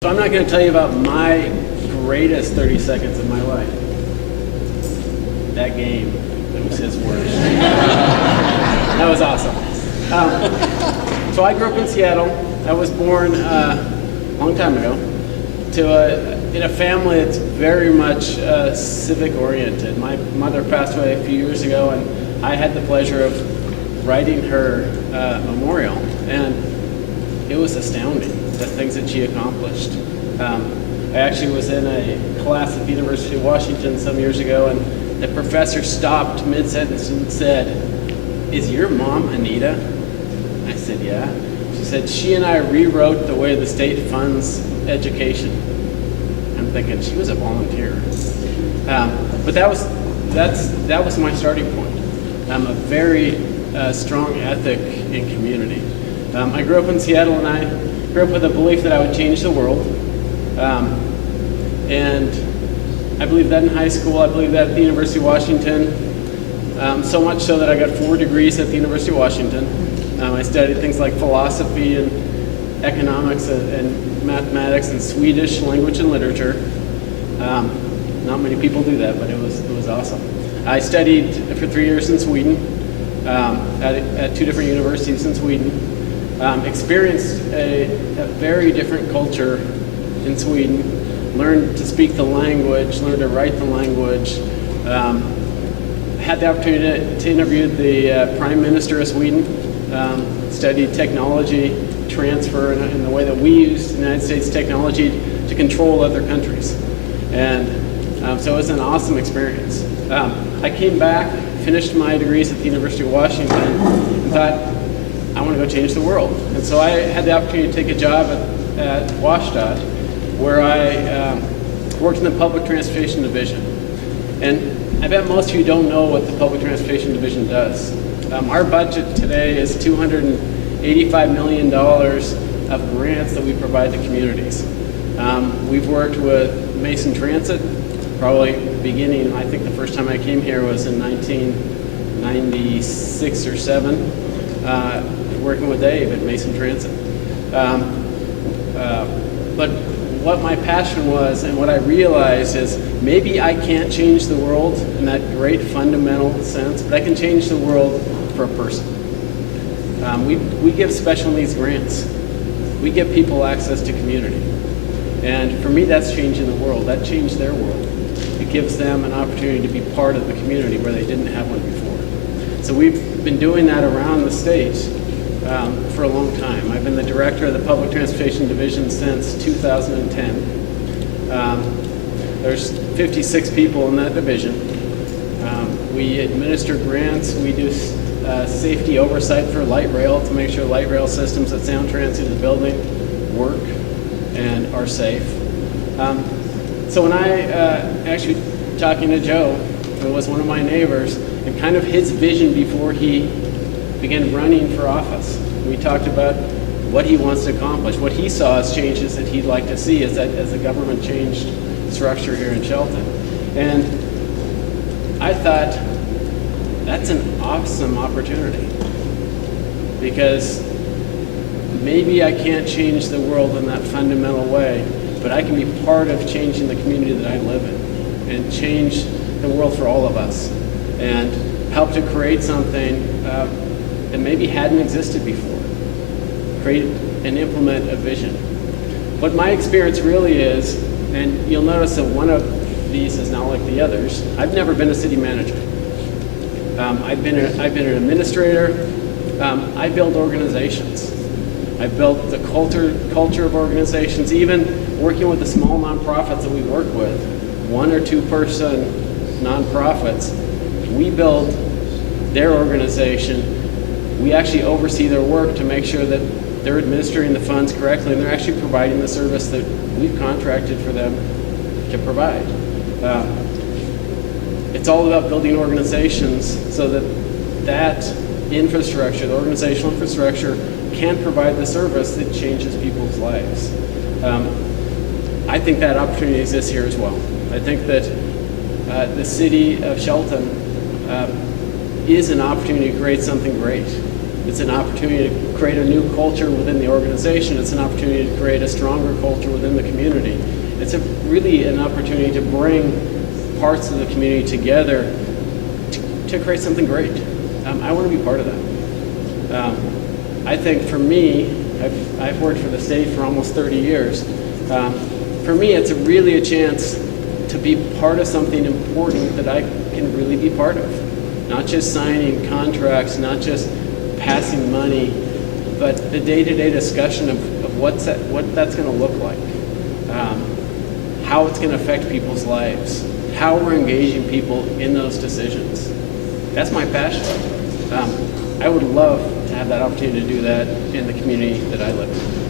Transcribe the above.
So I'm not going to tell you about my greatest 30 seconds of my life. That game, it was his worst. That was awesome. So I grew up in Seattle. I was born a long time ago in a family that's very much civic oriented. My mother passed away a few years ago, and I had the pleasure of writing her memorial, and it was astounding, the things that she accomplished. I actually was in a class at the University of Washington some years ago, and the professor stopped mid-sentence and said, "Is your mom Anita?" I said, "Yeah." She said, "She and I rewrote the way the state funds education." I'm thinking, she was a volunteer. But that was my starting point. A very strong ethic in community. I grew up in Seattle, and I grew up with a belief that I would change the world. And I believed that in high school. I believed that at the University of Washington. So much so that I got 4 degrees at the University of Washington. I studied things like philosophy and economics and mathematics and Swedish language and literature. Not many people do that, but it was awesome. I studied for 3 years in Sweden at 2 different universities in Sweden. Experienced a very different culture in Sweden. Learned to speak the language, learned to write the language. Had the opportunity to interview the Prime Minister of Sweden. Studied technology transfer and the way that we use United States technology to control other countries. And so it was an awesome experience. I came back, finished my degrees at the University of Washington, and thought, I want to go change the world. And so I had the opportunity to take a job at WashDOT, where I worked in the Public Transportation Division. And I bet most of you don't know what the Public Transportation Division does. Our budget today is $285 million of grants that we provide to communities. We've worked with Mason Transit, probably beginning, I think the first time I came here was in 1996 or 7, working with Dave at Mason Transit. But what my passion was and what I realized is maybe I can't change the world in that great fundamental sense, but I can change the world for a person. We give special needs grants. We give people access to community. And for me, that's changing the world. That changed their world. It gives them an opportunity to be part of the community where they didn't have one before. So we've been doing that around the state for a long time. I've been the director of the Public Transportation Division since 2010. There's 56 people in that division. We administer grants. We do safety oversight for light rail to make sure light rail systems that Sound Transit is building work and are safe. So when I actually talking to Joe, who was one of my neighbors, and kind of his vision before he began running for office. We talked about what he wants to accomplish, what he saw as changes that he'd like to see as the government changed structure here in Shelton. And I thought, that's an awesome opportunity, because maybe I can't change the world in that fundamental way, but I can be part of changing the community that I live in and change the world for all of us and help to create something that maybe hadn't existed before. Create and implement a vision. What my experience really is, and you'll notice that one of these is not like the others, I've never been a city manager. I've been an administrator. I build organizations. I've built the culture of organizations, even working with the small nonprofits that we work with, 1 or 2 person nonprofits. We build their organization. We actually oversee their work to make sure that they're administering the funds correctly and they're actually providing the service that we've contracted for them to provide. It's all about building organizations so that infrastructure, the organizational infrastructure, can provide the service that changes people's lives. I think that opportunity exists here as well. I think that the city of Shelton is an opportunity to create something great. It's an opportunity to create a new culture within the organization. It's an opportunity to create a stronger culture within the community. it's really an opportunity to bring parts of the community together to create something great. I want to be part of that. I think for me, I've worked for the state for almost 30 years. For me, it's really a chance to be part of something important that I can really be part of. Not just signing contracts, not just passing money, but the day-to-day discussion of what that's going to look like, how it's going to affect people's lives, how we're engaging people in those decisions. That's my passion. I would love to have that opportunity to do that in the community that I live in.